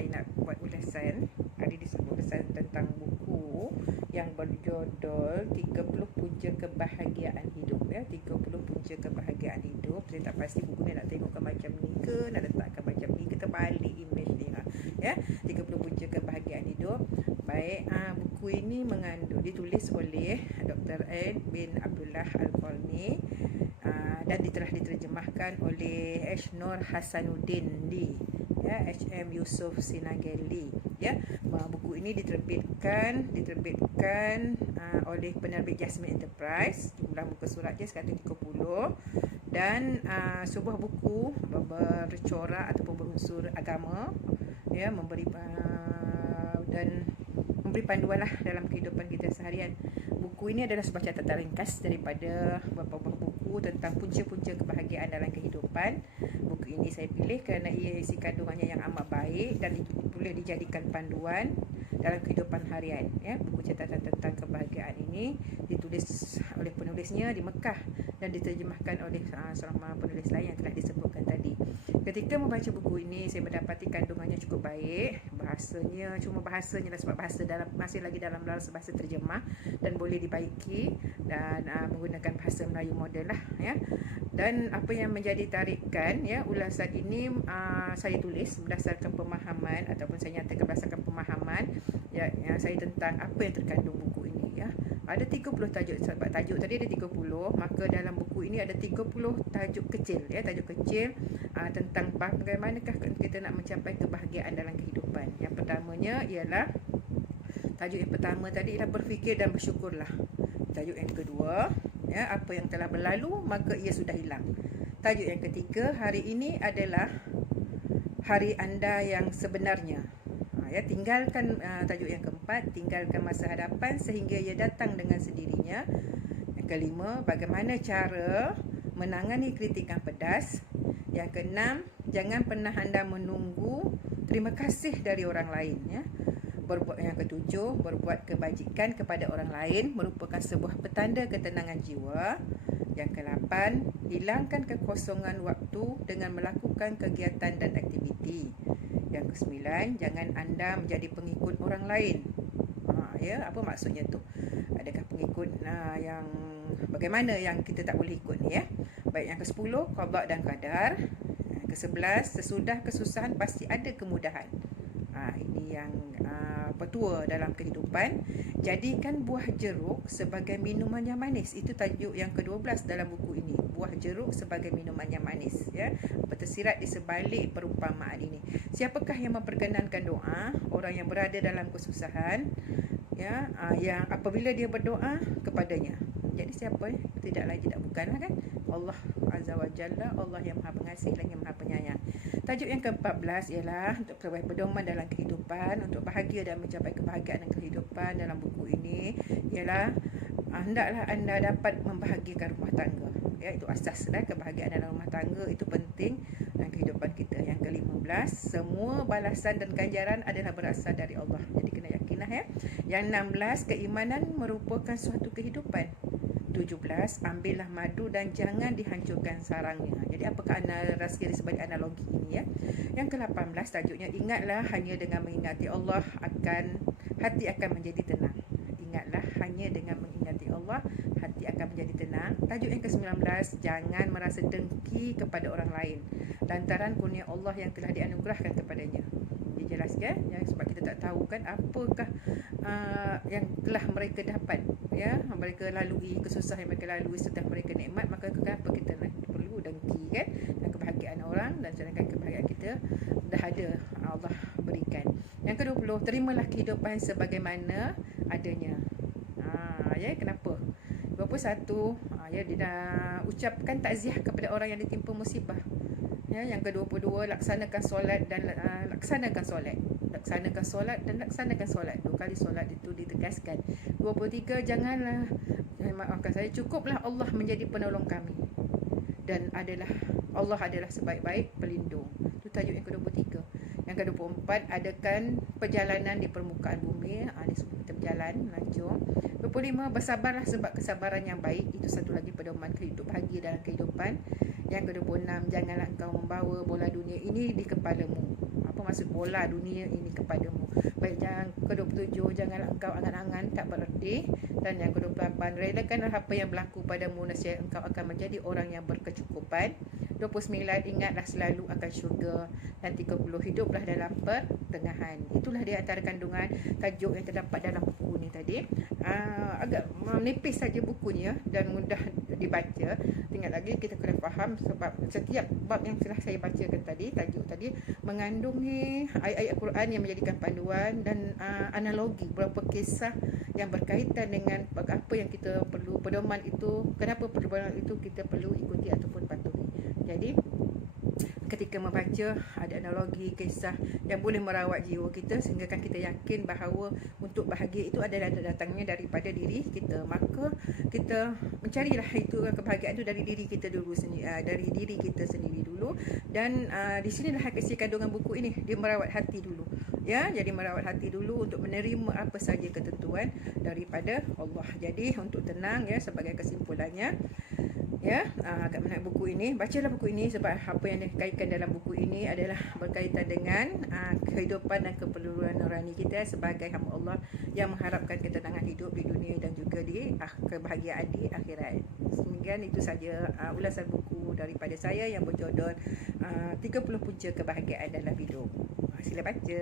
saya nak buat ulasan. Ada di sebuah ulasan tentang buku yang berjudul 30 Punca Kebahagiaan Hidup, ya. 30 Punca Kebahagiaan Hidup. Saya tak pasti buku ni nak tengokkan macam ni ke, nak letakkan macam ni ke, terbalik image dia, ya. 30 Punca Kebahagiaan Hidup. Baik, buku ini ditulis oleh Dr. Ain bin Abdullah Al-Qalni, dan telah diterjemahkan oleh H. Nur Hasanuddin Lee, ya, H.M. Yusuf Sinageli, ya. Buku ini diterbitkan oleh penerbit Jasmine Enterprise. Jumlah muka surat dia 130, dan sebuah buku bercorak ataupun berunsur agama, ya, memberi panduan lah dalam kehidupan kita seharian. Buku ini adalah sebuah catatan ringkas daripada beberapa buku tentang punca-punca kebahagiaan dalam kehidupan. Buku ini saya pilih kerana ia isi kandungannya yang amat baik dan boleh dijadikan panduan dalam kehidupan harian, ya. Buku catatan tentang kebahagiaan ini ditulis oleh penulisnya di Mekah dan diterjemahkan oleh seorang penulis lain yang telah disebutkan tadi. Ketika membaca buku ini, saya mendapati kandungannya cukup baik. Bahasanya lah, sebab bahasa masih lagi dalam bahasa terjemah dan boleh dibaiki, dan menggunakan bahasa Melayu moden lah, ya. Dan apa yang menjadi tarikan, ya, ulasan ini saya tulis berdasarkan pemahaman ataupun saya nyatakan berdasarkan pemahaman, ya, yang saya tentang apa yang terkandung buku ini, ya. Ada 30 tajuk, sebab tajuk tadi ada 30, maka dalam buku ini ada 30 tajuk kecil, ya, tajuk kecil tentang bagaimanakah kita nak mencapai kebahagiaan dalam kehidupan. Yang pertamanya ialah, tajuk yang pertama tadi ialah berfikir dan bersyukurlah. Tajuk yang kedua, ya, apa yang telah berlalu maka ia sudah hilang. Tajuk yang ketiga, hari ini adalah hari anda yang sebenarnya. Ya, tinggalkan tajuk yang keempat, tinggalkan masa hadapan sehingga ia datang dengan sendirinya. Yang kelima, bagaimana cara menangani kritikan pedas. Yang keenam, jangan pernah anda menunggu terima kasih dari orang lain, ya. Yang ketujuh, berbuat kebajikan kepada orang lain merupakan sebuah petanda ketenangan jiwa. Yang ke-8, hilangkan kekosongan waktu dengan melakukan kegiatan dan aktiviti. Yang ke-9, jangan anda menjadi pengikut orang lain. Ya, apa maksudnya tu? Adakah pengikut yang bagaimana yang kita tak boleh ikut ni, ya? Baik, yang ke-10, qada dan qadar. Yang ke-11, sesudah kesusahan pasti ada kemudahan. Ini yang petua dalam kehidupan. Jadikan buah jeruk sebagai minuman yang manis. Itu tajuk yang ke-12 dalam buku ini. Buah jeruk sebagai minuman yang manis, ya. Tersirat di sebalik perumpamaan ini. Siapakah yang memperkenankan doa? Orang yang berada dalam kesusahan, ya, yang apabila dia berdoa kepadanya. Jadi siapa? Tidak lain tidak bukanlah, kan? Allah Azza wa Jalla, Allah yang Maha Pengasih lagi Maha Penyayang. Tajuk yang ke-14 ialah untuk pedoman dalam kehidupan, untuk bahagia dan mencapai kebahagiaan dalam kehidupan. Dalam buku ini ialah hendaklah anda dapat membahagiakan rumah tangga, ya. Itu asaslah, kebahagiaan dalam rumah tangga itu penting dalam kehidupan kita. Yang ke-15, semua balasan dan ganjaran adalah berasal dari Allah. Jadi kena yakinlah, ya. Yang 16, keimanan merupakan suatu kehidupan. 17, ambillah madu dan jangan dihancurkan sarangnya. Jadi apakah rahsia di sebalik analogi ini, ya? Yang ke-18, tajuknya, ingatlah hanya dengan mengingati Allah hati akan menjadi tenang. Ingatlah hanya dengan mengingati Allah hati akan menjadi tenang. Tajuk yang ke-19, jangan merasa dengki kepada orang lain lantaran kurnia Allah yang telah dianugerahkan kepadanya. Dijelaskan, ya, sebab kita tak tahu, kan, apakah yang telah mereka dapat, ya, mereka lalui, kesusahan yang mereka lalui setelah mereka nikmat, maka kenapa kita nak perlu dengki, kan, dan kebahagiaan orang, dan sedangkan kebahagiaan kita dah ada, Allah berikan. Yang ke-20, terimalah kehidupan sebagaimana adanya. Ya, kenapa? 21, ya, dia dah ucapkan takziah kepada orang yang ditimpa musibah. Ya, yang ke-22, laksanakan solat dan laksanakan solat. Laksanakan solat dan laksanakan solat. 2 kali solat itu ditegaskan. 23, janganlah, maafkan saya, cukuplah Allah menjadi penolong kami. Dan Allah adalah sebaik-baik pelindung. Itu tajuk yang ke-23. Yang ke-24, adakan perjalanan di permukaan bumi. Ini semua kita berjalan, melancong. 25, bersabarlah sebab kesabaran yang baik. Itu satu lagi pedoman bahagia dalam kehidupan. Yang ke-26, janganlah engkau membawa bola dunia ini di kepalamu. Apa apa maksud bola dunia ini kepadamu. Baik yang ke-27, janganlah engkau angan-angan tak bererti, dan yang ke-28, relakanlah apa yang berlaku padamu, nescaya engkau akan menjadi orang yang berkecukupan. 29, ingatlah selalu akan syurga. Dan 30, hiduplah dalam pertengahan. Itulah di antara kandungan tajuk yang terdapat dalam buku ni tadi. Agak menipis saja bukunya dan mudah dibaca. Tinggal lagi kita kena faham, sebab setiap bab yang telah saya bacakan tadi, tajuk tadi mengandung ayat-ayat Quran yang menjadikan panduan dan analogi beberapa kisah yang berkaitan dengan apa yang kita perlu, pedoman itu, kenapa pedoman itu kita perlu ikuti ataupun patuhi. Jadi ketika membaca, ada analogi kisah yang boleh merawat jiwa kita sehingga kan kita yakin bahawa untuk bahagia itu adalah datangnya daripada diri kita. Maka kita mencarilah itu kebahagiaan itu dari diri kita dulu sendiri, dari diri kita sendiri dulu. Dan di sinilah isi kandungan buku ini, dia merawat hati dulu. Ya, jadi merawat hati dulu untuk menerima apa saja ketentuan daripada Allah. Jadi untuk tenang ya, sebagai kesimpulannya, ya, agak menarik buku ini. Bacalah buku ini sebab apa yang dikaitkan dalam buku ini adalah berkaitan dengan kehidupan dan keperluan nurani kita sebagai hamba Allah yang mengharapkan ketenangan hidup di dunia dan juga di kebahagiaan di akhirat. Demikian itu saja ulasan buku daripada saya yang berjudul 30 Punca Kebahagiaan dalam Hidup. Sila baca.